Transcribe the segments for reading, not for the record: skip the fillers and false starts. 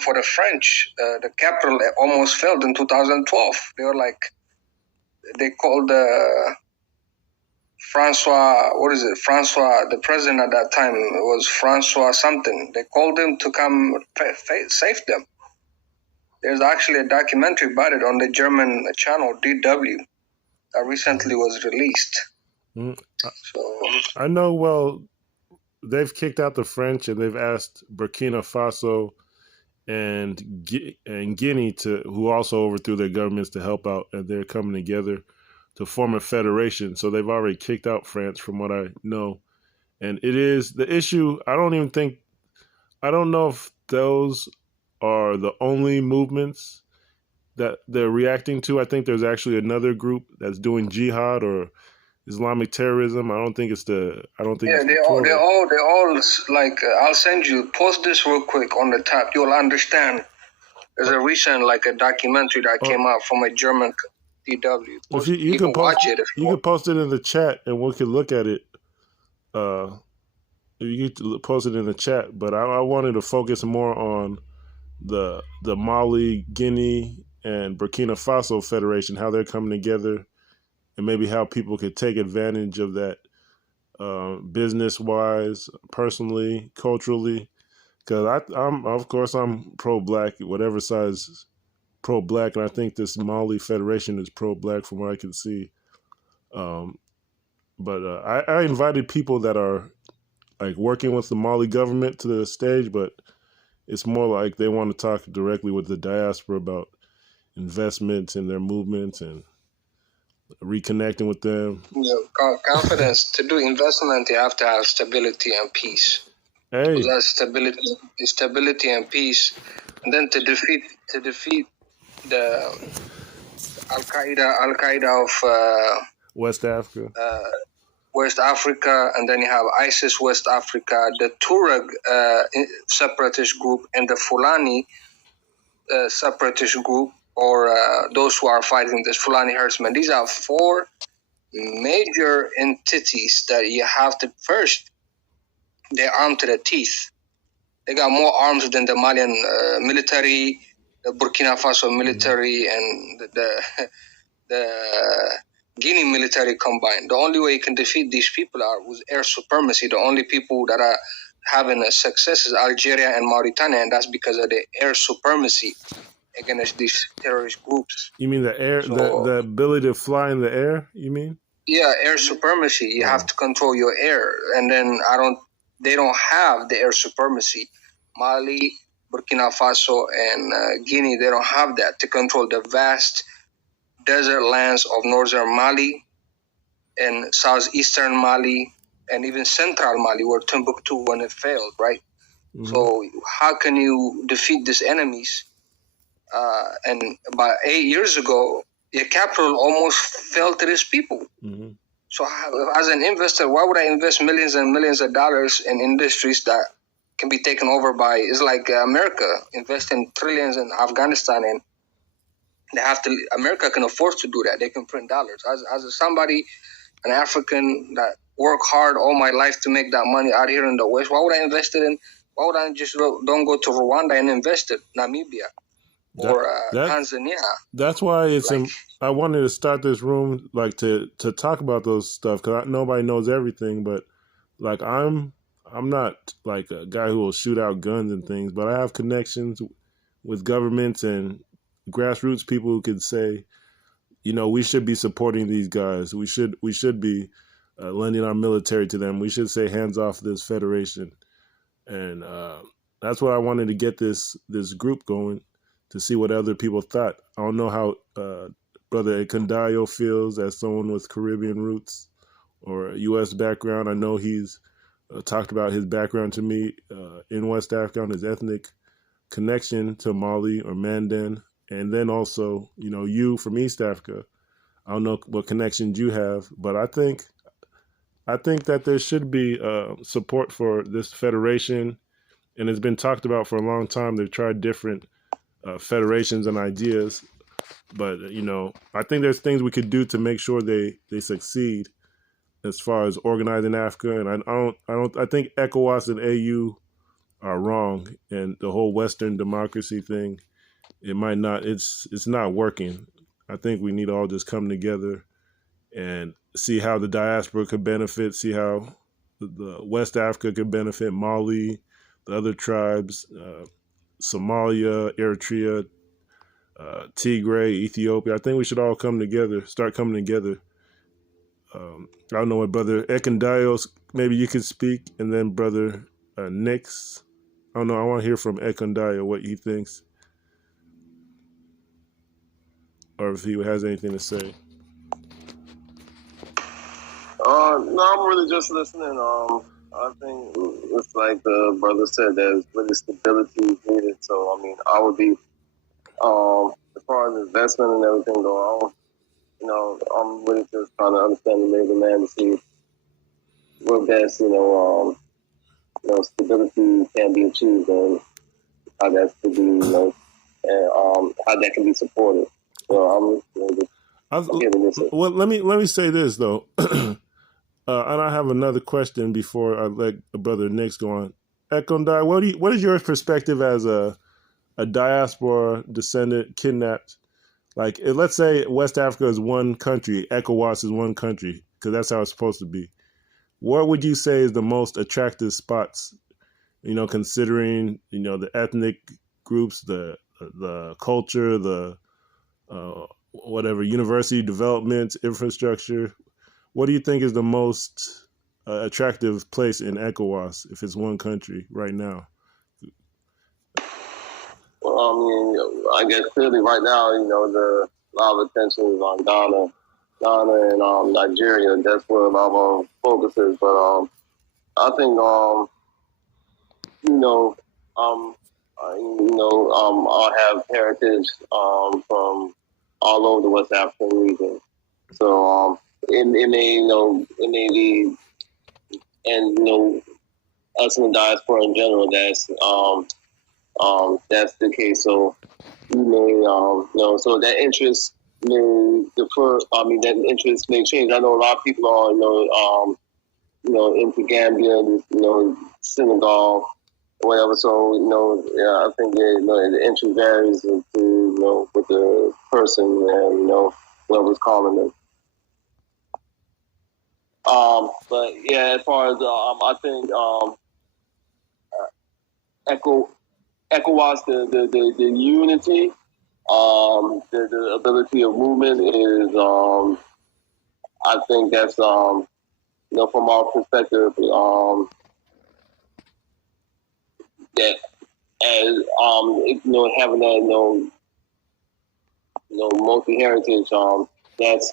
And for the French, the capital almost failed in 2012. They were like, they called Francois, Francois, the president at that time was Francois something. They called him to come save them. There's actually a documentary about it on the German channel DW that recently was released. So I know, well, they've kicked out the French and they've asked Burkina Faso and Guinea, who also overthrew their governments, to help out, and they're coming together to form a federation. So they've already kicked out France, from what I know. And it is the issue. I don't know if those are the only movements that they're reacting to. I think there's actually another group that's doing jihad or Islamic terrorism. I don't think it's the. Yeah, they're all like. I'll send you. Post this real quick on the top. You'll understand. There's a recent a documentary that came out from a German DW. If you can watch it. You can post it in the chat and we can look at it. You can post it in the chat, but I wanted to focus more on the Mali, Guinea, and Burkina Faso Federation, how they're coming together, and maybe how people could take advantage of that business-wise, personally, culturally. Because I'm pro-black, whatever size pro-black, and I think this Mali Federation is pro-black from what I can see. But I invited people that are like working with the Mali government to the stage, but it's more like they want to talk directly with the diaspora about investments in their movements and reconnecting with them. Confidence. To do investment, you have to have stability and peace. Hey, so that's stability and peace, and then to defeat the Al Qaeda of West Africa. West Africa, and then you have ISIS West Africa, the Tuareg separatist group, and the Fulani separatist group, or those who are fighting this Fulani herdsmen. These are four major entities that you have to first. They're armed to the teeth. They got more arms than the Malian military, the Burkina Faso military, and the Guinea military combined. The only way you can defeat these people are with air supremacy. The only people that are having a success is Algeria and Mauritania, and that's because of the air supremacy against these terrorist groups. You mean the air, the ability to fly in the air? You mean? Yeah, air supremacy. You have to control your air, and then they don't have the air supremacy. Mali, Burkina Faso, and Guinea, they don't have that to control the vast desert lands of northern Mali and southeastern Mali and even central Mali, where Timbuktu when it failed, right? Mm-hmm. So how can you defeat these enemies? And about 8 years ago, the capital almost fell to these people. Mm-hmm. So as an investor, why would I invest millions and millions of dollars in industries that can be taken over by, it's like America investing trillions in Afghanistan, and America can afford to do that. They can print dollars. As somebody, an African that worked hard all my life to make that money out here in the West, why would I invest it in, why would I just don't go to Rwanda and invest it, Namibia or Tanzania? That's why I wanted to start this room, like to talk about those stuff, because nobody knows everything, but like I'm not like a guy who will shoot out guns and things, but I have connections with governments and grassroots people who could say, we should be supporting these guys. We should be lending our military to them. We should say hands off this federation, and that's what I wanted to get this group going, to see what other people thought. I don't know how Brother Ekundayo feels as someone with Caribbean roots or U.S. background. I know he's talked about his background to me in West Africa, on his ethnic connection to Mali or Mandan. And then also, you from East Africa. I don't know what connections you have, but I think that there should be support for this federation, and it's been talked about for a long time. They've tried different federations and ideas, but I think there's things we could do to make sure they succeed as far as organizing Africa. And I think ECOWAS and AU are wrong, and the whole Western democracy thing, it might not. It's not working. I think we need to all just come together and see how the diaspora could benefit. See how the West Africa could benefit. Mali, the other tribes, Somalia, Eritrea, Tigray, Ethiopia. I think we should all come together. Start coming together. I don't know what Brother Ekondios, maybe you could speak, and then Brother Nix. I don't know. I want to hear from Ekondio what he thinks, or if he has anything to say. No, I'm really just listening. I think it's like the brother said, there's really stability needed. So, I mean, I would be, as far as investment and everything go on, I'm really just trying to understand the labor man to see what best, stability can be achieved and how that could be, and how that can be supported. So well, let me say this though. And I have another question before I let Brother Nix go on. Ekondai, what is your perspective as a diaspora descendant kidnapped? Like, let's say West Africa is one country, ECOWAS is one country, because that's how it's supposed to be. What would you say is the most attractive spots? Considering the ethnic groups, the culture, the whatever university development, infrastructure. What do you think is the most attractive place in ECOWAS if it's one country right now? Well, I mean, I guess clearly right now, the lot of attention is on Ghana and Nigeria. That's where a lot of our focus is. But I think, I have heritage from all over the West African region. So it may be, and us in the diaspora in general, that's the case. So you may, so that interest may defer. I mean, that interest may change. I know a lot of people are, into Gambia, Senegal, whatever. So I think the interest varies into with the person and whoever's calling them. But yeah, as far as I think ECOWAS, the unity, the ability of movement is, I think that's from our perspective, that as having that multi heritage, that's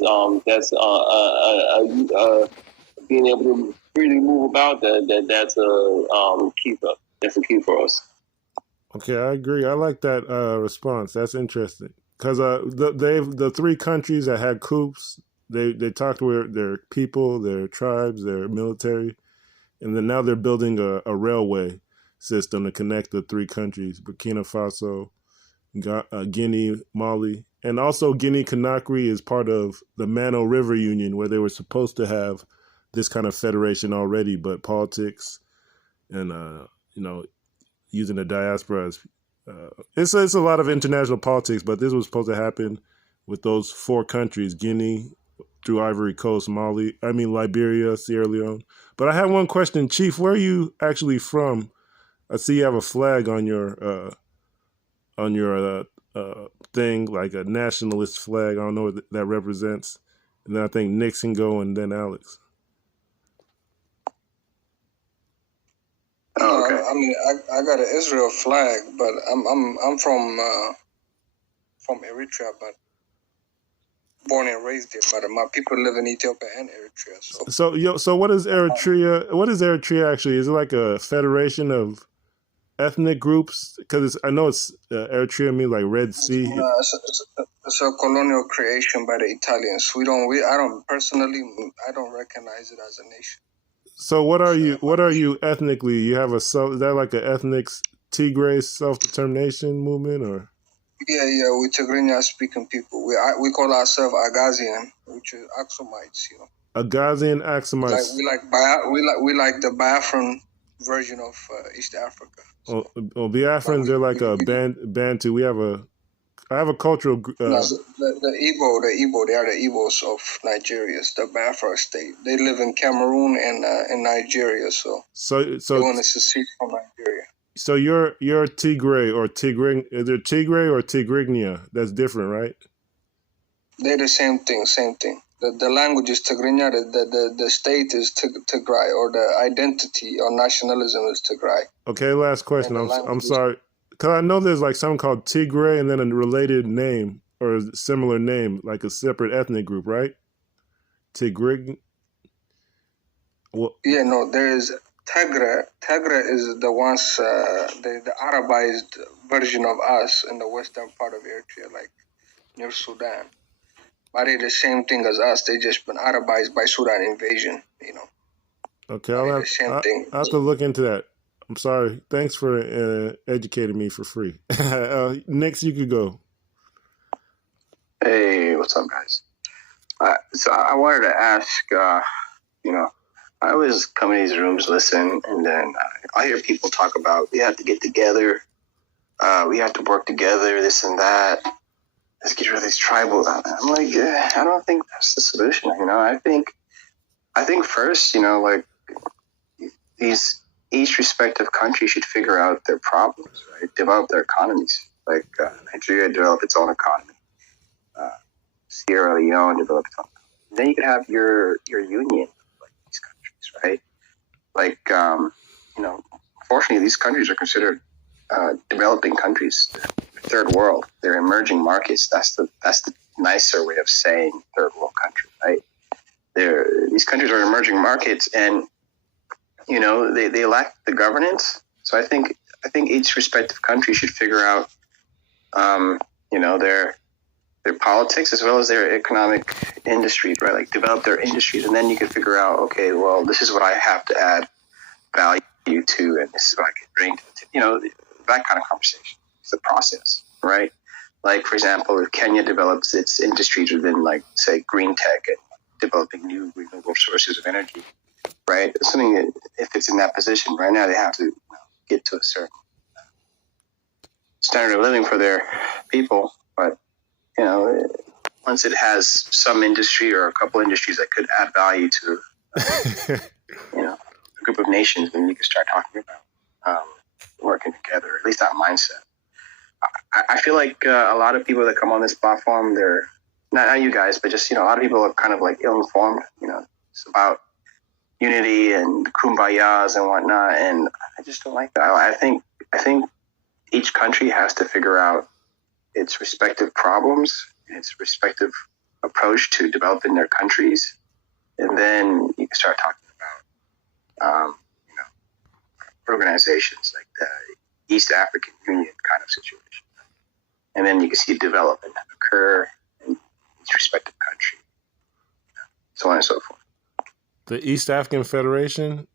being able to freely move about that's a key. That's a key for us. Okay, I agree. I like that response. That's interesting because the three countries that had coups, they talked to their people, their tribes, their military, and then now they're building a railway system to connect the three countries: Burkina Faso, Guinea, Mali, and also Guinea-Conakry is part of the Mano River Union, where they were supposed to have this kind of federation already, but politics and using the diaspora as it's a lot of international politics, but this was supposed to happen with those four countries: Guinea, through Ivory Coast, Liberia, Sierra Leone. But I have one question, Chief. Where are you actually from? I see you have a flag on your thing, like a nationalist flag. I don't know what that represents. And then I think Nixon go, and then Alex. Okay. I mean, I got an Israel flag, but I'm from Eritrea, but born and raised there. But my people live in Ethiopia and Eritrea. So what is Eritrea? What is Eritrea actually? Is it like a federation of ethnic groups? Because I know it's Eritrea means like Red Sea. It's a colonial creation by the Italians. I don't recognize it as a nation. So what are you? What are you ethnically? You have is that like an ethnic Tigray self-determination movement, or? Yeah, we're Tigrinya speaking people. We call ourselves Agazian, which is Axumites. Agazian Axumites. We like the Biafran version of East Africa. So, well, Biafrans, they're like a Bantu. I have a cultural. no, the Igbo, they are the Igbos of Nigeria, the Biafra state. They live in Cameroon and in Nigeria, so they want to secede from Nigeria. So you're Tigray or Tigray? Is it Tigray or Tigrinya? That's different, right? They're the same thing. The language is Tigrinya. The state is Tigray, or the identity or nationalism is Tigray. Okay, last question. I'm sorry, because I know there's like something called Tigray and then a related name or a similar name, like a separate ethnic group, right? Tigray. Well, yeah, no, there is Tigra. Tigra is the ones the Arabized version of us in the western part of Eritrea, like near Sudan. But they're the same thing as us. They just been Arabized by Sudan invasion, you know. Okay, I'll have to look into that. I'm sorry. Thanks for educating me for free. Next, you could go. Hey, what's up, guys? So I wanted to ask, you know, I always come in these rooms, listen, and then I hear people talk about we have to get together, we have to work together, this and that. Let's get rid of these tribal. I'm like, I don't think that's the solution. You know, I think first, you know, like each respective country should figure out their problems, right? Develop their economies. Like Nigeria developed its own economy. Sierra Leone developed its own economy. And then you could have your union, like these countries, right? Like, you know, unfortunately, these countries are considered developing countries, third world. They're emerging markets. That's the nicer way of saying third world country, right? These countries are emerging markets, and you know they lack the governance. So I think each respective country should figure out, you know, their politics as well as their economic industry, right? Like develop their industries, and then you can figure out, okay, well, this is what I have to add value to, and this is what I can bring to, you know, that kind of conversation. It's the process, right? Like, for example, if Kenya develops its industries within, like, say, green tech and developing new renewable sources of energy, right? It's something that, if it's in that position right now, they have to get to a certain standard of living for their people. But, you know, once it has some industry or a couple industries that could add value to, you know, a group of nations, then you can start talking about working together, at least that mindset. I feel like a lot of people that come on this platform, they're not you guys, but just, you know, a lot of people are kind of like ill-informed. You know, it's about unity and kumbayas and whatnot, and I just don't like that. I think each country has to figure out its respective problems, its respective approach to developing their countries, and then you can start talking about, you know, organizations like the East African Union kind of situation. And then you can see development occur in each respective country, so on and so forth. The East African Federation?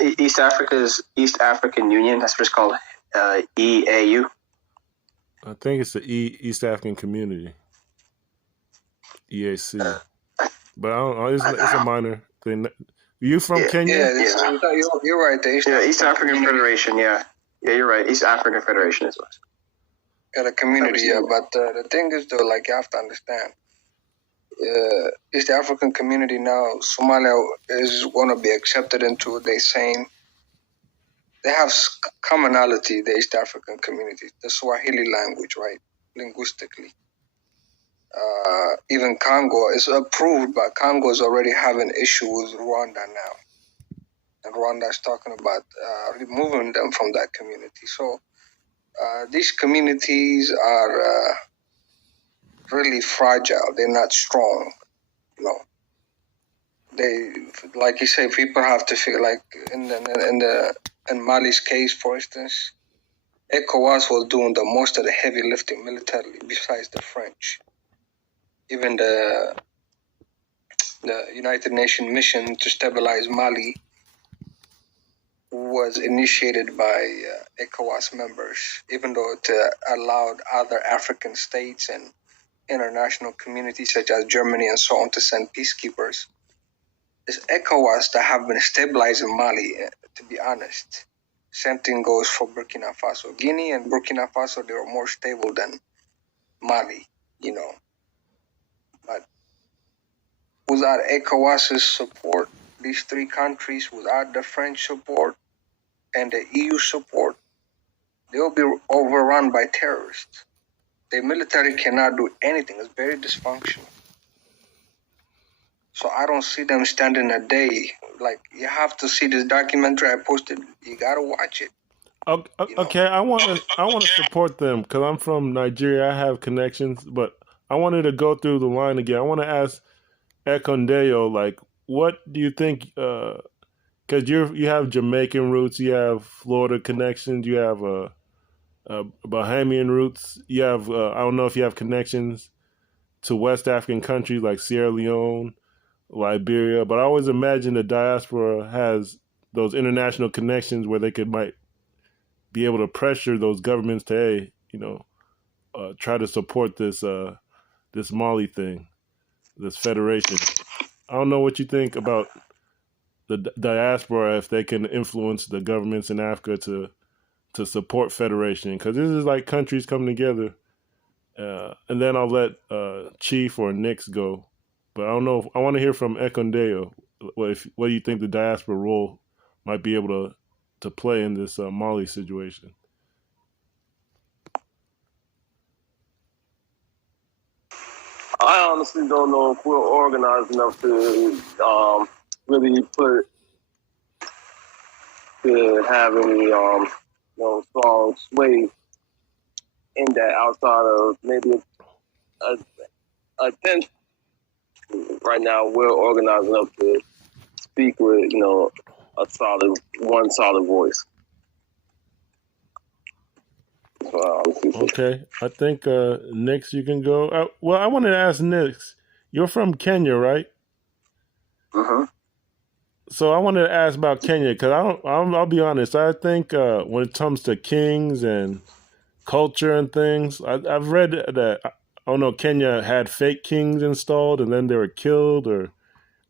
East African Union, that's what it's called, EAU. I think it's the East African Community, EAC. But I don't know, it's a minor thing. You from Kenya? Yeah, you're right. East African Federation, yeah. Yeah, you're right. East African Federation is what. Yeah, the community, yeah. But the thing is, though, like, you have to understand, East African community now, Somalia is going to be accepted into, they saying, they have commonality, the East African community, the Swahili language, right, linguistically. Even Congo is approved, but Congo is already having issue with Rwanda now. And Rwanda is talking about removing them from that community. So these communities are really fragile. They're not strong, you know. They, like you say, people have to feel like in Mali's case, for instance, ECOWAS was doing the most of the heavy lifting militarily, besides the French. Even the United Nations mission to stabilize Mali was initiated by ECOWAS members, even though it allowed other African states and international communities such as Germany and so on to send peacekeepers. It's ECOWAS that have been stabilizing Mali, to be honest. Same thing goes for Burkina Faso. Guinea and Burkina Faso, they were more stable than Mali, you know. But without ECOWAS's support, these three countries, without the French support and the EU support, they will be overrun by terrorists. The military cannot do anything. It's very dysfunctional. So I don't see them standing a day. Like, you have to see this documentary I posted. You gotta watch it. Okay, I want to support them because I'm from Nigeria. I have connections, but I wanted to go through the line again. I want to ask Ekondeo, like, what do you think? Because you have Jamaican roots, you have Florida connections, you have Bahamian roots. You have I don't know if you have connections to West African countries like Sierra Leone, Liberia, but I always imagine the diaspora has those international connections where they might be able to pressure those governments to, hey, try to support this Mali thing, this federation. I don't know what you think about the diaspora, if they can influence the governments in Africa to support federation, because this is like countries coming together. And then I'll let Chief or Nix go. But I don't know. I want to hear from Ekondeo. What do you think the diaspora role might be able to play in this Mali situation? I honestly don't know if we're organized enough to really have any strong sway in that outside of maybe a tenth. Right now, we're organized enough to speak with a solid voice. Okay, I think Nix, you can go. Well, I wanted to ask Nix. You're from Kenya, right? Uh-huh. So I wanted to ask about Kenya because I'll be honest. I think when it comes to kings and culture and things, I've read that I don't know, Kenya had fake kings installed and then they were killed, or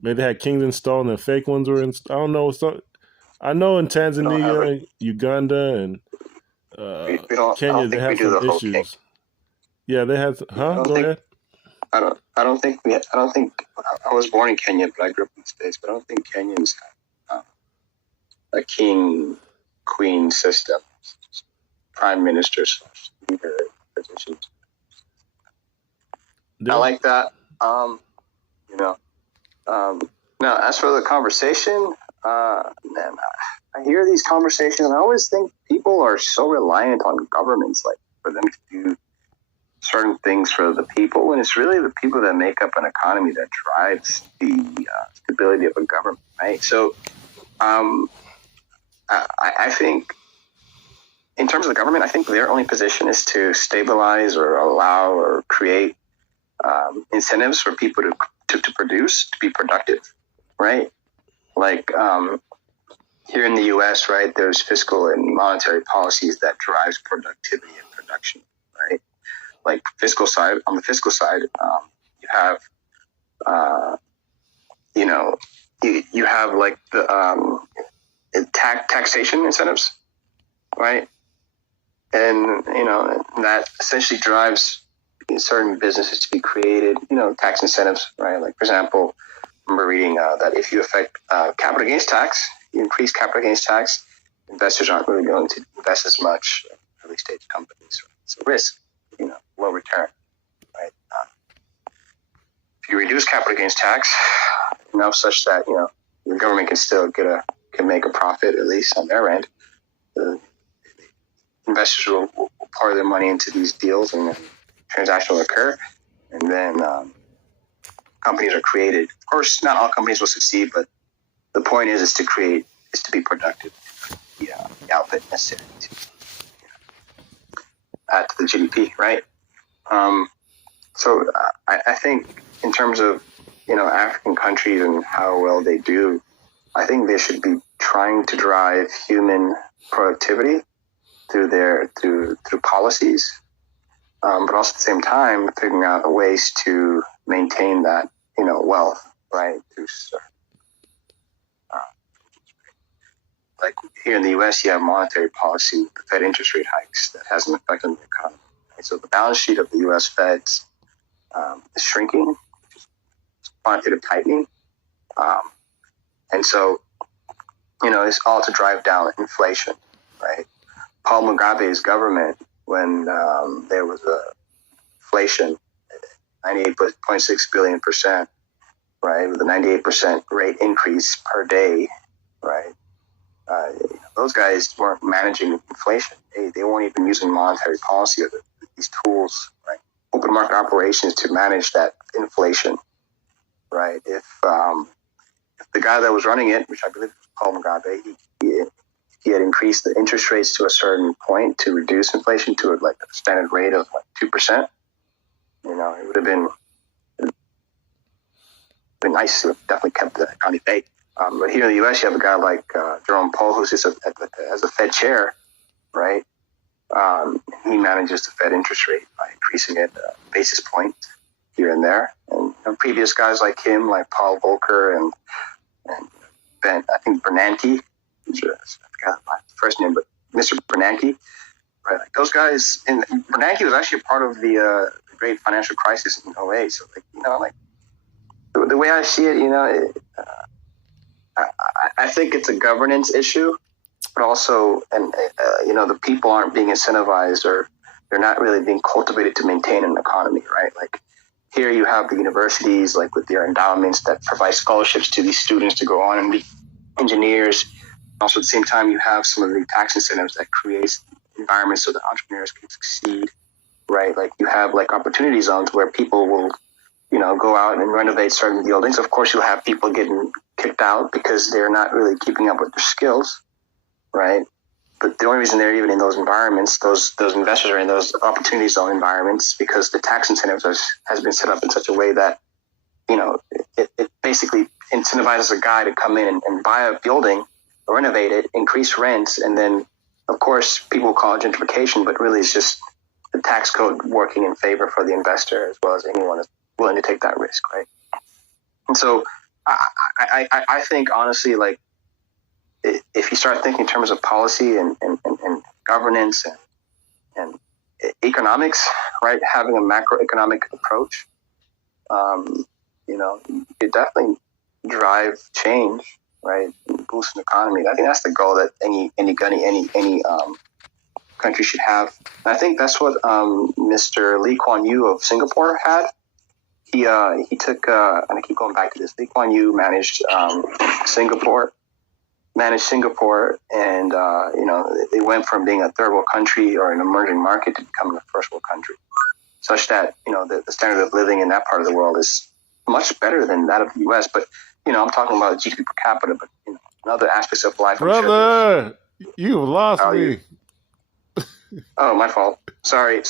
maybe they had kings installed and the fake ones were installed. I don't know. So I know in Tanzania, Uganda, and Kenya, they have some issues. Yeah, they had. Go ahead. I don't think I was born in Kenya, but I grew up in the States. But I don't think Kenyans have a king queen system, prime minister / leader positions. I like that. Now, as for the conversation, man, I hear these conversations, and I always think people are so reliant on governments, like for them to do certain things for the people, when it's really the people that make up an economy that drives the stability of a government, right? So, I think, in terms of the government, I think their only position is to stabilize or allow or create incentives for people to produce, to be productive, right? Like here in the U.S., right, there's fiscal and monetary policies that drives productivity and production, right? Like on the fiscal side, you have, you have like the taxation incentives, right? And, that essentially drives certain businesses to be created, tax incentives, right? Like, for example, I remember reading that if you affect capital gains tax, you increase capital gains tax, investors aren't really going to invest as much in early stage companies. Right? It's a risk, low return, right? If you reduce capital gains tax enough such that, the government can still can make a profit, at least on their end, the investors will pour their money into these deals, and then transaction will occur, and then companies are created. Of course, not all companies will succeed, but the point is to be productive. The output necessary to add to the GDP, right? So I think in terms of African countries and how well they do, I think they should be trying to drive human productivity through policies, but also at the same time figuring out ways to maintain that wealth, right, through like here in the U.S., you have monetary policy, the Fed interest rate hikes that has an effect on the economy. Right? So the balance sheet of the U.S. Feds is shrinking, quantitative tightening, and so it's all to drive down inflation, right? Paul Mugabe's government, when there was a inflation, 98.6 billion %, right, with a 98% rate increase per day, right? Those guys weren't managing inflation. They weren't even using monetary policy or these tools, right? Open market operations to manage that inflation, right? If the guy that was running it, which I believe was Paul Mugabe, he had increased the interest rates to a certain point to reduce inflation to like a standard rate of like 2%. It would have been nice to have definitely kept the economy baked. But here in the U.S., you have a guy like Jerome Powell, who's just as a Fed chair, right? He manages the Fed interest rate by increasing it a basis point here and there. And previous guys like him, like Paul Volcker and Ben, I think Bernanke, I forgot my first name, but Mr. Bernanke, right? Like those guys, and Bernanke was actually a part of the great financial crisis in 2008. So, the way I see it, I think it's a governance issue, but also, the people aren't being incentivized, or they're not really being cultivated to maintain an economy, right? Like here you have the universities, like with their endowments that provide scholarships to these students to go on and be engineers. Also, at the same time, you have some of the tax incentives that create environments so that entrepreneurs can succeed, right? Like you have like opportunity zones where people will, go out and renovate certain buildings. Of course, you'll have people getting kicked out because they're not really keeping up with their skills, right? But the only reason they're even in those environments, those investors are in those opportunity zone environments because the tax incentives has been set up in such a way that, it basically incentivizes a guy to come in and buy a building, renovate it, increase rents, and then, of course, people call it gentrification, but really it's just the tax code working in favor for the investor as well as anyone is willing to take that risk, right? And so I think, honestly, like, if you start thinking in terms of policy and governance and economics, right, having a macroeconomic approach, you could definitely drive change, right, boost an economy. I think that's the goal that any country should have. And I think that's what Mr. Lee Kuan Yew of Singapore had. He took, and I keep going back to this, Lee Kuan Yew managed Singapore, and they went from being a third world country or an emerging market to becoming a first world country, such that the standard of living in that part of the world is much better than that of the U.S. But I'm talking about GDP per capita, but in other aspects of life. Brother, you lost me. Oh, my fault. Sorry.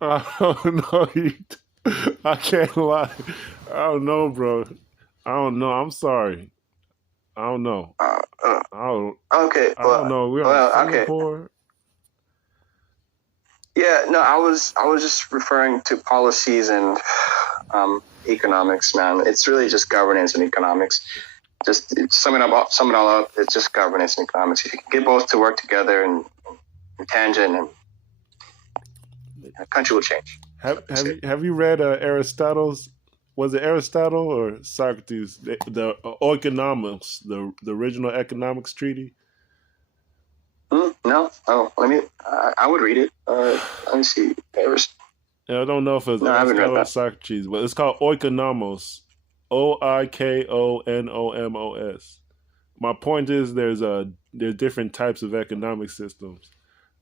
Oh no, I can't lie. I don't know, bro. I don't know. I'm sorry. I don't know. Okay. I don't know. We're on Singapore. Okay. Yeah. No, I was just referring to policies and economics, man. It's really just governance and economics. Just sum it all up. It's just governance and economics. If you can get both to work together and tangent, and the country will change. Have you read Aristotle's? Was it Aristotle or Socrates? The Oikonomos, the original economics treaty. No. Oh, I would read it. Let me see. I don't know if it's Aristotle or Socrates, but it's called Oikonomos. Oikonomos. My point is, there's different types of economic systems.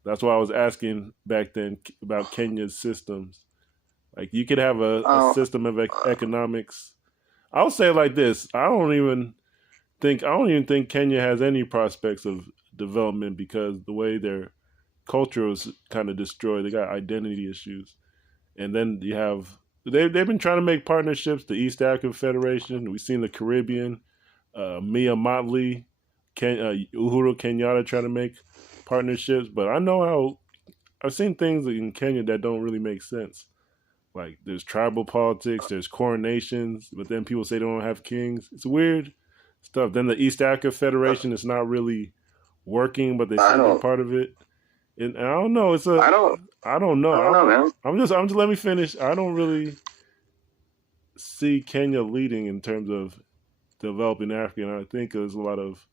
That's why I was asking back then about Kenya's systems. Like, you could have a system of economics. I'll say it like this: I don't even think Kenya has any prospects of development because the way their culture was kind of destroyed. They got identity issues, and then you have they've been trying to make partnerships. The East African Federation. We've seen the Caribbean. Mia Motley, Uhuru Kenyatta trying to make partnerships, but I know how I've seen things in Kenya that don't really make sense. Like, there's tribal politics, there's coronations, but then people say they don't have kings. It's weird stuff. Then the East Africa Federation is not really working, but they say they're part of it. And I don't know. I don't know, man. I'm just let me finish. I don't really see Kenya leading in terms of developing Africa. And I think there's a lot of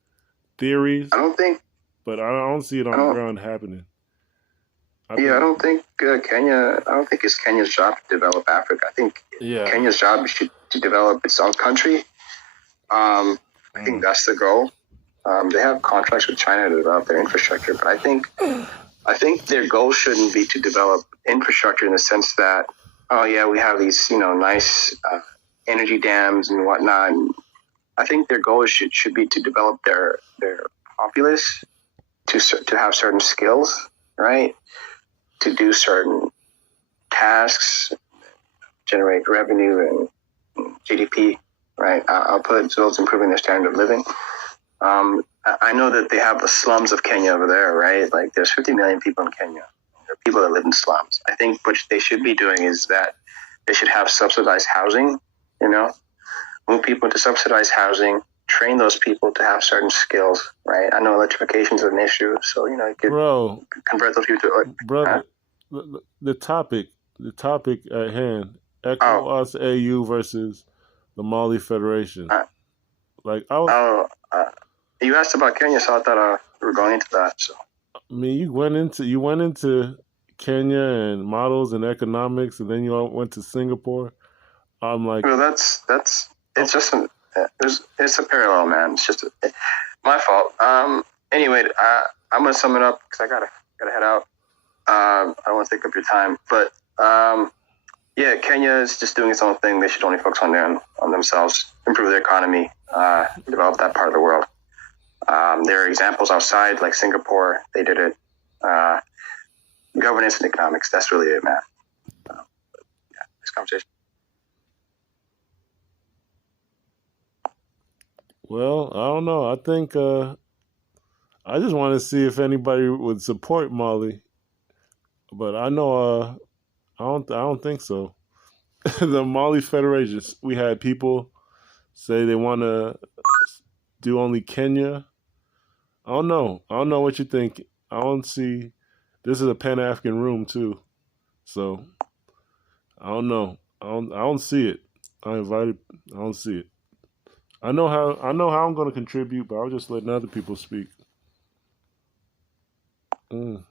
theories. But I don't see it on the ground happening. I don't think Kenya. I don't think it's Kenya's job to develop Africa. I think Kenya's job is to develop its own country. I think that's the goal. They have contracts with China to develop their infrastructure, but I think their goal shouldn't be to develop infrastructure in the sense that, we have these, nice energy dams and whatnot. And I think their goal should be to develop their populace to have certain skills, right? To do certain tasks, generate revenue and GDP, right? Output, so it's improving their standard of living. I know that they have the slums of Kenya over there, right? Like there's 50 million people in Kenya. There are people that live in slums. I think what they should be doing is that they should have subsidized housing, move people into subsidized housing, train those people to have certain skills, right? I know electrification is an issue, so, you could convert those people to... Brother, the topic at hand, ECOWAS AU versus the Mali Federation. You asked about Kenya, so I thought we were going into that. So, I mean, you went into Kenya and models and economics, and then you went to Singapore. I'm like, well, it's just it's a parallel, man. It's just my fault. Anyway, I'm gonna sum it up because I gotta head out. I don't want to take up your time, but Kenya is just doing its own thing. They should only focus on themselves, improve their economy, develop that part of the world. There are examples outside, like Singapore. They did it. Governance and economics. That's really it, man. This conversation. Well, I don't know. I think I just want to see if anybody would support Mali, but I know I don't think so. The Mali Federation. We had people say they want to do only Kenya. I don't know what you think. I don't see. This is a Pan-African room too, so I don't know. I don't see it. I don't see it. I know how I'm going to contribute, but I'll just letting other people speak. All right.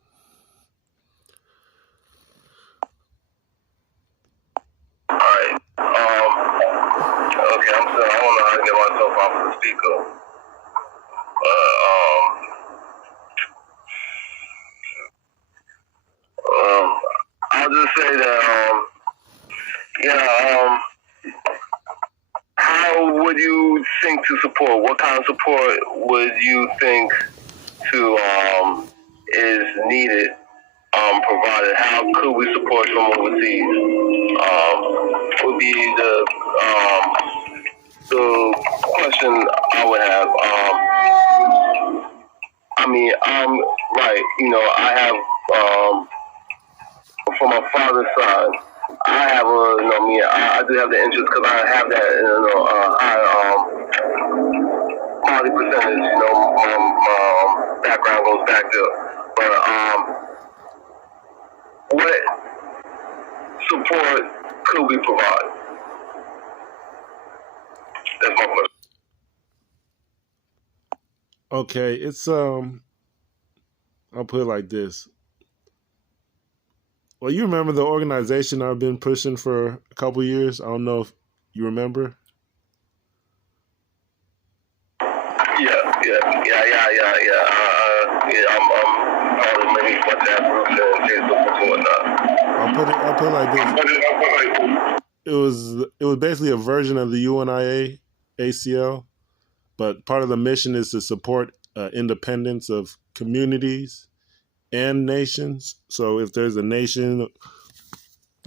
Okay. I don't know how to get myself off the speaker. I'll just say that, how would you think to support? What kind of support would you think is needed, provided? How could we support from overseas? Would be the question I would have. I'm right. I have from my father's side, I have I do have the interest because I have that high quality percentage. My background goes back there. But what support could we provide? That's my question. Okay, it's I'll put it like this. Well, you remember the organization I've been pushing for a couple of years? I don't know if you remember. Yeah. I'm maybe WhatsApp groups and Facebook and whatnot. I'll put it like this. It was basically a version of the UNIAACL, but part of the mission is to support independence of communities and nations. So if there's a nation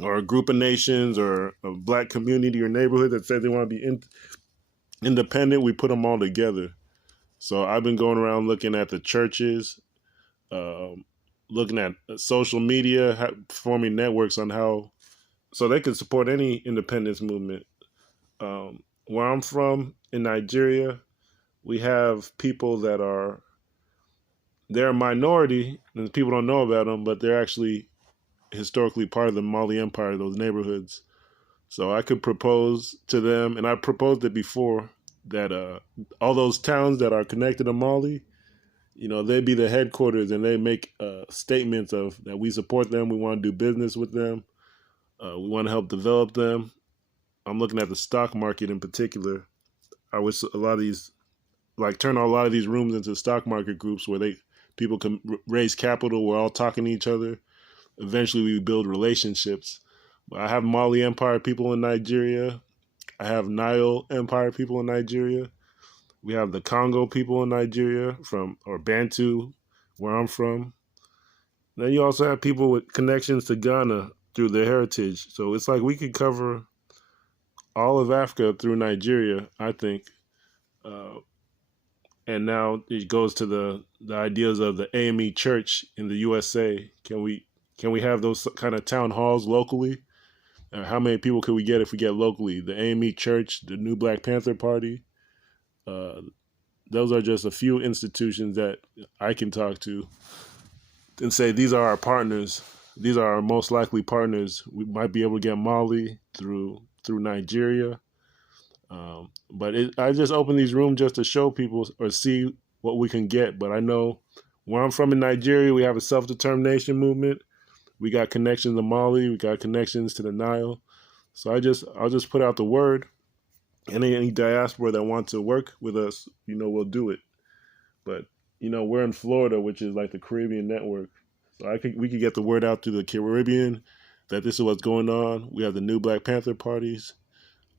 or a group of nations or a black community or neighborhood that says they want to be independent, we put them all together. So I've been going around looking at the churches, looking at social media, forming networks on how so they can support any independence movement. Where I'm from in Nigeria, we have people that are they're a minority, and people don't know about them, but they're actually historically part of the Mali Empire, those neighborhoods. So I could propose to them, and I proposed it before, that all those towns that are connected to Mali, they'd be the headquarters, and they make statements of that we support them, we want to do business with them, we want to help develop them. I'm looking at the stock market in particular. I wish a lot of these, turn a lot of these rooms into stock market groups where people can raise capital. We're all talking to each other. Eventually, we build relationships. I have Mali Empire people in Nigeria. I have Nile Empire people in Nigeria. We have the Congo people in Nigeria or Bantu, where I'm from. Then you also have people with connections to Ghana through their heritage. So it's like we could cover all of Africa through Nigeria, I think. And now it goes to the ideas of the AME Church in the USA. Can we have those kind of town halls locally? How many people could we get if we get locally? The AME Church, the New Black Panther Party. Those are just a few institutions that I can talk to and say, these are our partners. These are our most likely partners. We might be able to get Mali through Nigeria. But I just open these rooms just to show people or see what we can get. But I know where I'm from in Nigeria, we have a self-determination movement. We got connections to Mali. We got connections to the Nile. So I'll just put out the word. Any diaspora that wants to work with us, we'll do it. But we're in Florida, which is like the Caribbean network. So we could get the word out to the Caribbean that this is what's going on. We have the New Black Panther parties.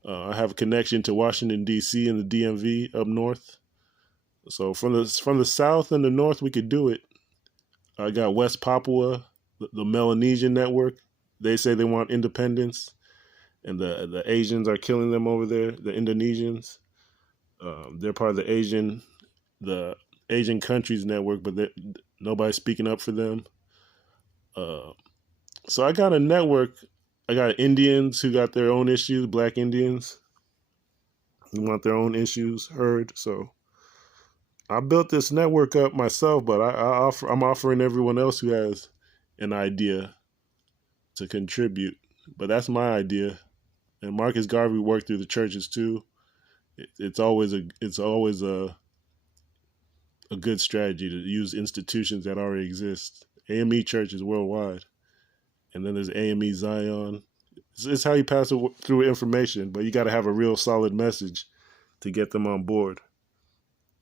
I have a connection to Washington, D.C. and the DMV up north. So from the south and the north, we could do it. I got West Papua, the Melanesian network. They say they want independence, and the Asians are killing them over there, the Indonesians. They're part of the Asian countries network, but nobody's speaking up for them. So I got a network. I got Indians who got their own issues, Black Indians who want their own issues heard. So I built this network up myself, but I'm offering everyone else who has an idea to contribute. But that's my idea. And Marcus Garvey worked through the churches too. It's always a good strategy to use institutions that already exist. AME Church is worldwide. And then there's AME Zion. It's how you pass through information, but you got to have a real solid message to get them on board.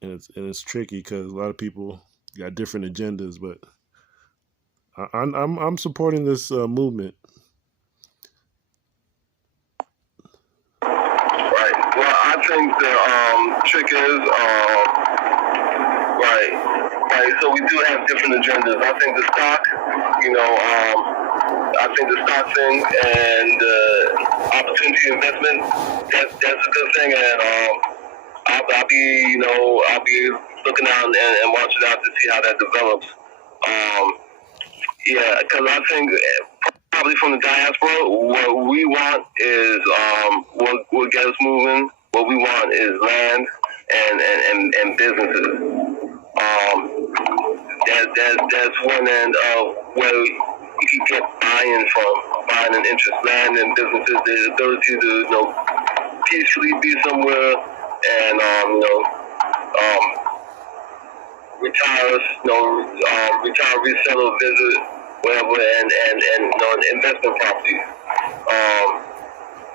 And it's tricky because a lot of people got different agendas, but I'm supporting this movement. Right. Well, I think the trick is right. So we do have different agendas. I think the stock, I think the stock thing and opportunity investment, that's a good thing, and I'll be looking out and watching out to see how that develops. Because I think probably from the diaspora, what we want is what get us moving. What we want is land and businesses. That's one end of where you can get buying an interest, land and businesses, the ability to peacefully be somewhere and retire, resell or visit, whatever, and investment properties.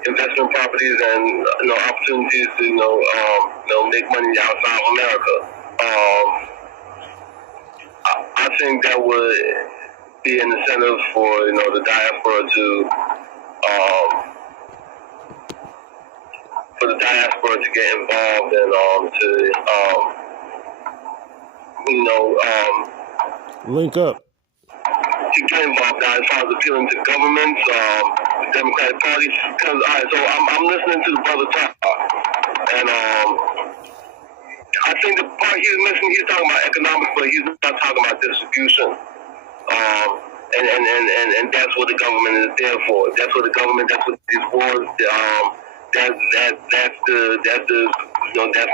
Investment properties and opportunities to make money outside of America. I think that would be an incentive for the diaspora to get involved and link up. To get involved as far as appealing to governments, the Democratic Party. Because so I'm listening to the brother talk, and I think the part he's missing, he's talking about economics, but he's not talking about distribution. And that's what the government is there for. That's what these wars. That's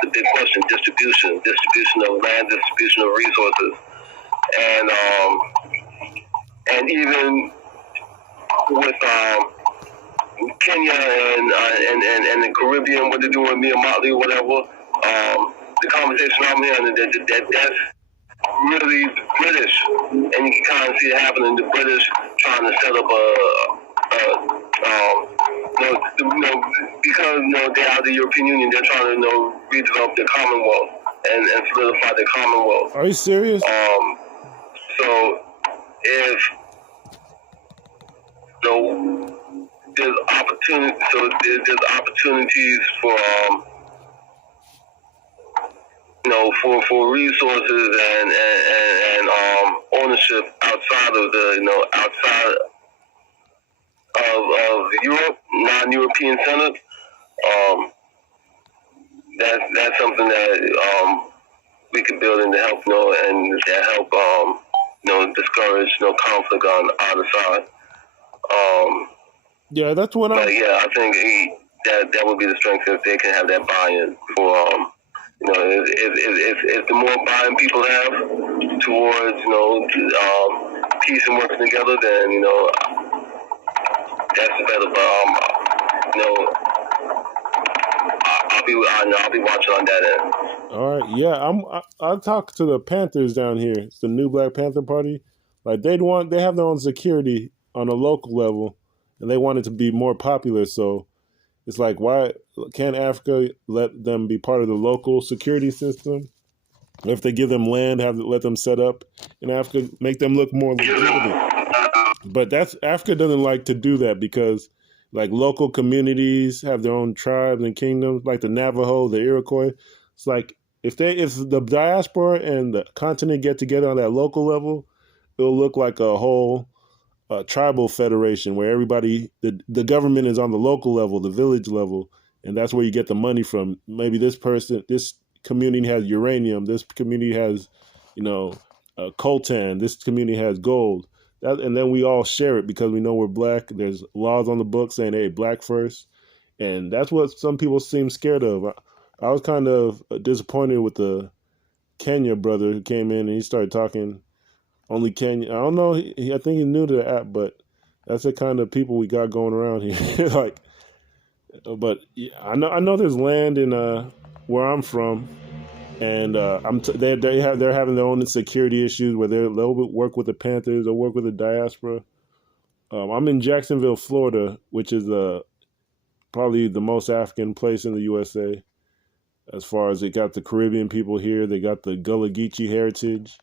the big question. Distribution of land, distribution of resources. and even with Kenya and the Caribbean, what they're doing with me and Motley or whatever, the conversation I'm hearing that's really the British, and you can kind of see it happening. The British trying to set up because they're out of the European Union, they're trying to redevelop their Commonwealth and solidify their Commonwealth. Are you serious? So if there's opportunities for for resources and ownership outside of outside of Europe, non-European centered. That's something that we could build in to help and to help discourage conflict on either side. Yeah, that's what But yeah, I think that would be the strength if they can have that buy-in for if the more buy-in people have towards peace and working together, then that's better. But I'll be watching on that end. all right. Yeah, I talked to the Panthers down here. It's the New Black Panther Party. Like they have their own security on a local level, and they want it to be more popular. So it's like, why can't Africa let them be part of the local security system? If they give them land, let them set up in Africa, make them look more legitimate. But Africa doesn't like to do that because, like, local communities have their own tribes and kingdoms, like the Navajo, the Iroquois. It's like if the diaspora and the continent get together on that local level, it'll look like a whole tribal federation where everybody, the government is on the local level, the village level, and that's where you get the money from. Maybe this community has uranium, this community has, coltan, this community has gold, and then we all share it because we know we're black. There's laws on the books saying, hey, black first, and that's what some people seem scared of. I was kind of disappointed with the Kenya brother who came in and he started talking only Kenya. I don't know. I think he's new to the app, but that's the kind of people we got going around here. But yeah, I know there's land in where I'm from, and they're having their own security issues where they'll work with the Panthers or work with the diaspora. I'm in Jacksonville, Florida, which is probably the most African place in the USA. As far as they got the Caribbean people here, they got the Gullah Geechee heritage.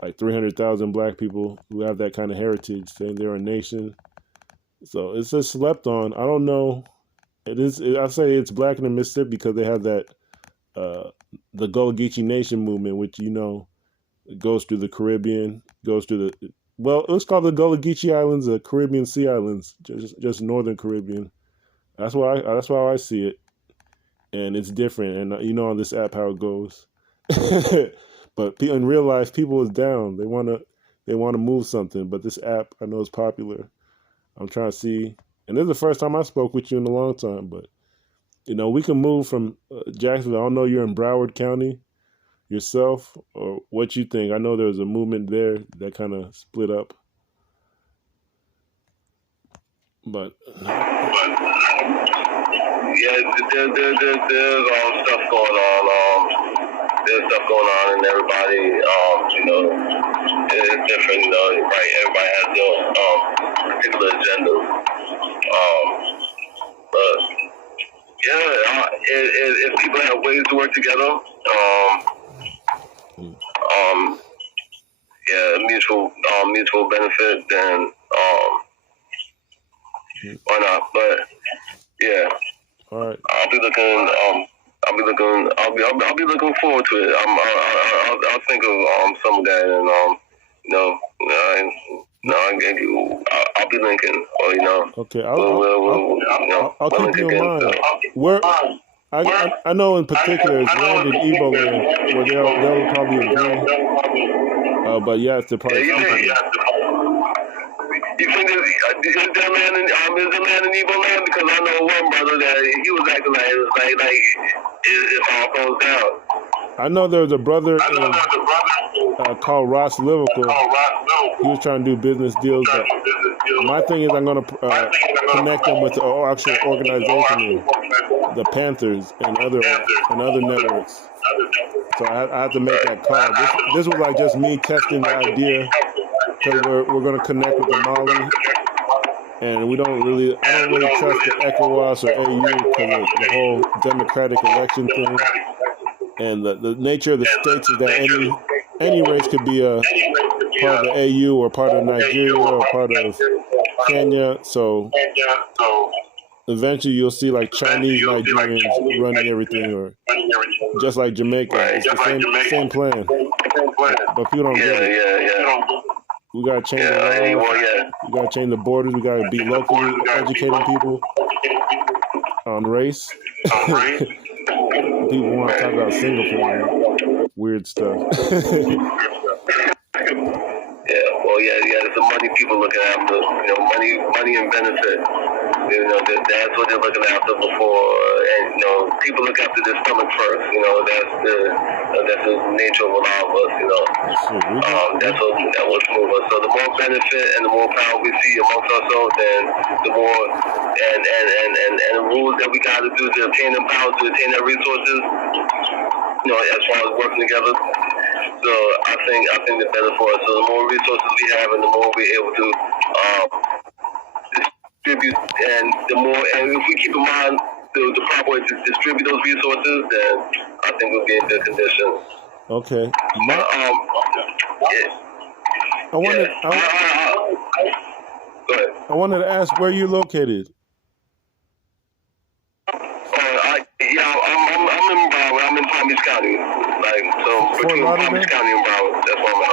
Like 300,000 black people who have that kind of heritage, saying they're a nation. So it's just slept on. I don't know. I say it's black in the Mississippi because they have that, the Gullah Geechee Nation movement, which, it goes through the Caribbean, it's called the Gullah Geechee Islands, the Caribbean Sea Islands, just Northern Caribbean. That's how I see it. And it's different. And on this app how it goes. But in real life, people is down. They want to move something. But this app, I know, is popular. I'm trying to see. And this is the first time I spoke with you in a long time. But, we can move from Jacksonville. I don't know you're in Broward County yourself or what you think. I know there's a movement there that kind of split up. But yeah, there's stuff going on. There's stuff going on, and everybody, it's different. Right? Everybody has their particular agenda. But yeah, if people have ways to work together, mutual benefit, then why not? But yeah, all right. I'll be looking forward to it. I'll think of some of that, and I'll be linking, or Okay, I'll keep you in mind. Where I know in particular it's land in Igbo land where they'll probably agree. But yeah, it's the probably. You think is there land in Igbo land? Because I know one brother that he was acting like it all goes down. I know there's a brother called Ross Liverpool. He was trying to do business deals, but my thing is I'm going to connect them with the actual organization, the Panthers and other networks. So I had to make that call. This was like just me testing the idea, because we're going to connect with the Mali, and I don't really trust the ECOWAS or AU because of the whole democratic election thing, and the nature of the states is that any race could be a part of the AU or part of Nigeria or part of Kenya. So eventually you'll see like Chinese Nigerians running everything, or just like Jamaica. It's the same plan. But people don't get it. We gotta change the laws. We gotta change the borders. We gotta be locally educating people on race. People want to talk about Singapore, weird stuff. It's the money people looking after. Money and benefit. That's what they're looking after before. And people look after their stomach first. That's the nature of a lot of us. That will move us. So the more benefit and the more power we see amongst ourselves, then the more and the rules that we got to do to obtain the power, to attain that resources. As far as working together. So I think the better for us. So the more resources we have, and the more we're able to distribute, and if we keep in mind the proper way to distribute those resources, then I think we'll be in good condition. Okay. Go ahead. I wanted to ask where you're located. I'm in Broward. I'm in Palm Beach County. Between Palm Beach County and Broward. That's where I'm at.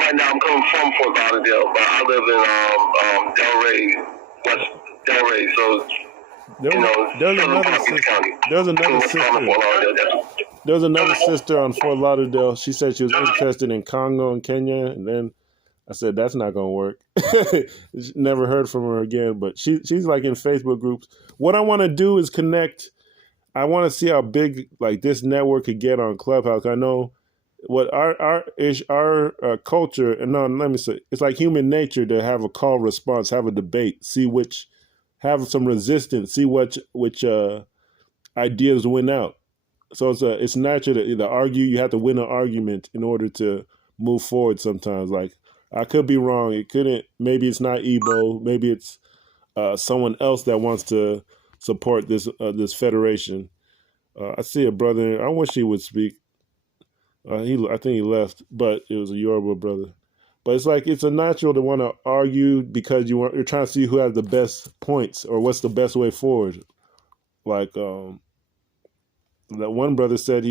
Right now I'm coming from Fort Lauderdale, but I live in Delray, West Delray. So, there's another sister on Fort Lauderdale. She said she was interested in Congo and Kenya, and then I said that's not gonna work. Never heard from her again. But she's like in Facebook groups. What I want to do is connect. I want to see how big like this network could get on Clubhouse. I know what our culture, and no, let me say, it's like human nature to have a call response, have a debate, have some resistance, see which ideas win out. So it's natural to either argue. You have to win an argument in order to move forward. Sometimes, like I could be wrong. Maybe it's not Igbo. Maybe it's someone else that wants to support this federation. I see a brother. I wish he would speak. I think he left, but it was a Yoruba brother. But it's like it's a natural to want to argue because you're trying to see who has the best points or what's the best way forward. Like that one brother said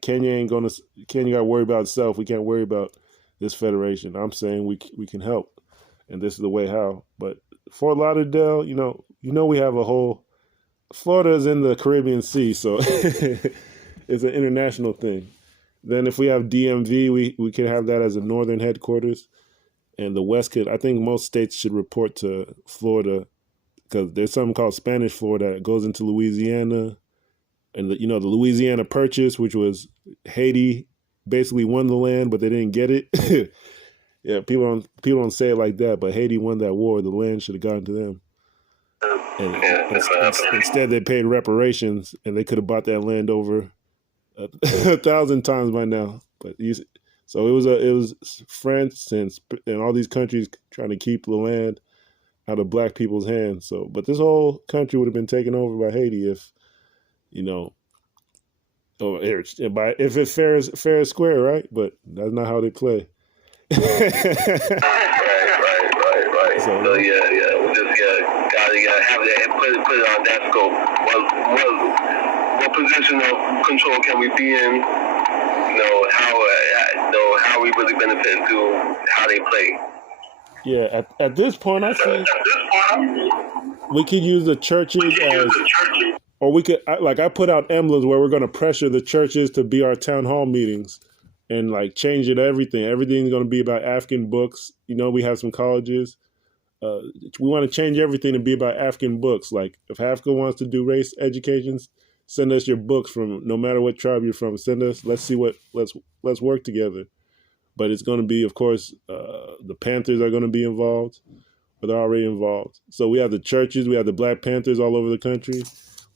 Kenya got to worry about itself. We can't worry about this federation. I'm saying we can help, and this is the way how. But Fort Lauderdale, we have a whole. Florida is in the Caribbean Sea, so it's an international thing. Then if we have DMV, we can have that as a northern headquarters, and the West I think most states should report to Florida, because there's something called Spanish Florida that goes into Louisiana, and the Louisiana Purchase, which was Haiti basically won the land, but they didn't get it. Yeah, people don't say it like that, but Haiti won that war. The land should have gone to them. And instead, they paid reparations, and they could have bought that land over 1,000 times by now. But so it was France and all these countries trying to keep the land out of black people's hands. So, but this whole country would have been taken over by Haiti if it's fair is square, right? But that's not how they play. Right. So we just gotta have that and put it on that scope. What position of control can we be in? How we really benefit to how they play. Yeah, at this point, I think we could use the churches or we could I put out emblems where we're going to pressure the churches to be our town hall meetings. And change it everything. Everything's going to be about African books. We have some colleges. We want to change everything to be about African books. Like if Africa wants to do race education, Send us your books from no matter what tribe you're from. Send us. Let's work together. But it's going to be, of course, the Panthers are going to be involved, but they're already involved. So we have the churches, we have the Black Panthers all over the country.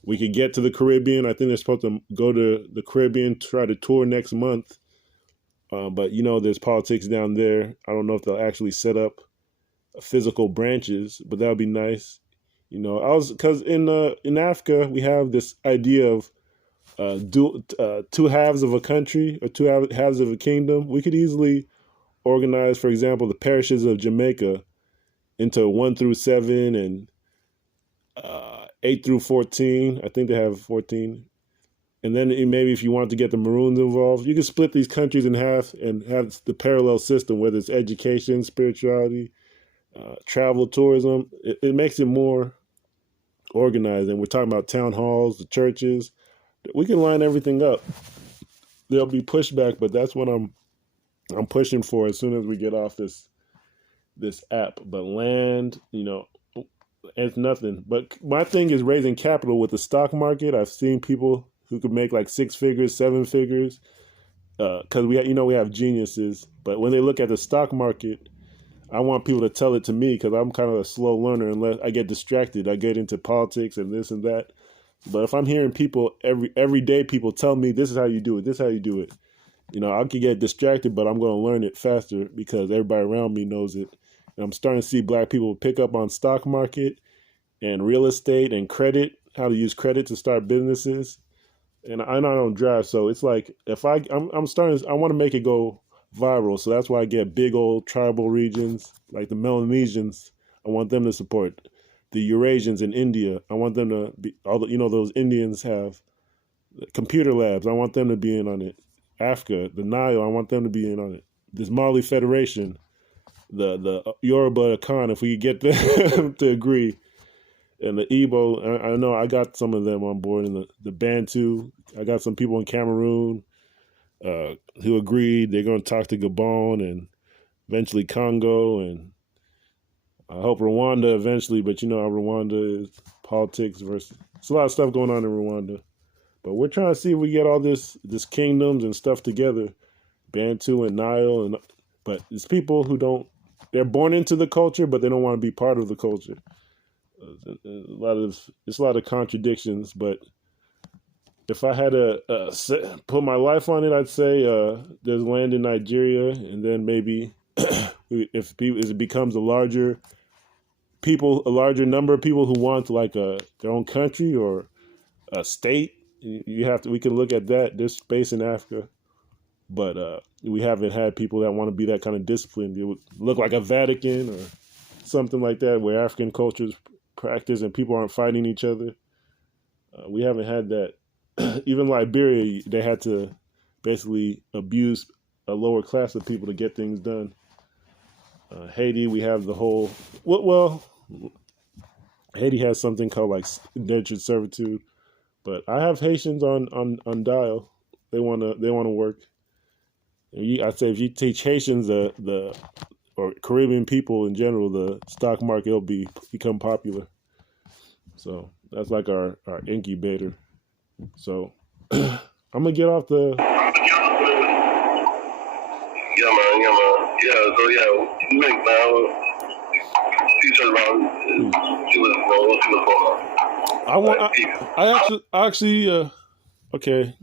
We could get to the Caribbean. I think they're supposed to go to the Caribbean, try to tour next month. But, there's politics down there. I don't know if they'll actually set up physical branches, but that would be nice. Because in Africa, we have this idea of two halves of a country or two halves of a kingdom. We could easily organize, for example, the parishes of Jamaica into 1 through 7 and 8 through 14. I think they have 14. And then maybe if you want to get the Maroons involved, you can split these countries in half and have the parallel system, whether it's education, spirituality, travel, tourism. It makes it more organized. And we're talking about town halls, the churches. We can line everything up. There'll be pushback, but that's what I'm pushing for as soon as we get off this app. But land, it's nothing. But my thing is raising capital with the stock market. I've seen people who could make like 6 figures, 7 figures, because we have geniuses. But when they look at the stock market, I want people to tell it to me because I'm kind of a slow learner. Unless I get distracted, I get into politics and this and that. But if I'm hearing people every day, people tell me this is how you do it, this is how you do it, I could get distracted, but I'm going to learn it faster because everybody around me knows it. And I'm starting to see Black people pick up on stock market and real estate and credit, how to use credit to start businesses. And I don't drive, so it's like if I want to make it go viral. So that's why I get big old tribal regions like the Melanesians. I want them to support. The Eurasians in India, I want them to be, those Indians have computer labs. I want them to be in on it. Africa, the Nile, I want them to be in on it. This Mali Federation, the Yoruba Akan, if we could get them to agree. And the Igbo, I know I got some of them on board. And the Bantu, I got some people in Cameroon who agreed. They're going to talk to Gabon and eventually Congo, and I hope Rwanda eventually, but how Rwanda is politics versus. There's a lot of stuff going on in Rwanda. But we're trying to see if we get all this kingdoms and stuff together, Bantu and Nile, but it's people who they're born into the culture, but they don't want to be part of the culture. It's a lot of contradictions, but if I had to put my life on it, I'd say there's land in Nigeria, and then maybe if it becomes a larger number of people who want like their own country or a state, we can look at that. There's space in Africa, but we haven't had people that want to be that kind of disciplined. It would look like a Vatican or something like that, where African cultures practice and people aren't fighting each other. We haven't had that. Even Liberia, they had to basically abuse a lower class of people to get things done. Haiti, we have the whole. Well, Haiti has something called like indentured servitude, but I have Haitians on dial. They want to work. I'd say if you teach Haitians or Caribbean people in general the stock market, will become popular. So that's like our incubator. So I'm gonna get off the. Yeah, man. Yeah, so yeah, make man. Future around. See what's going on. I actually. Okay.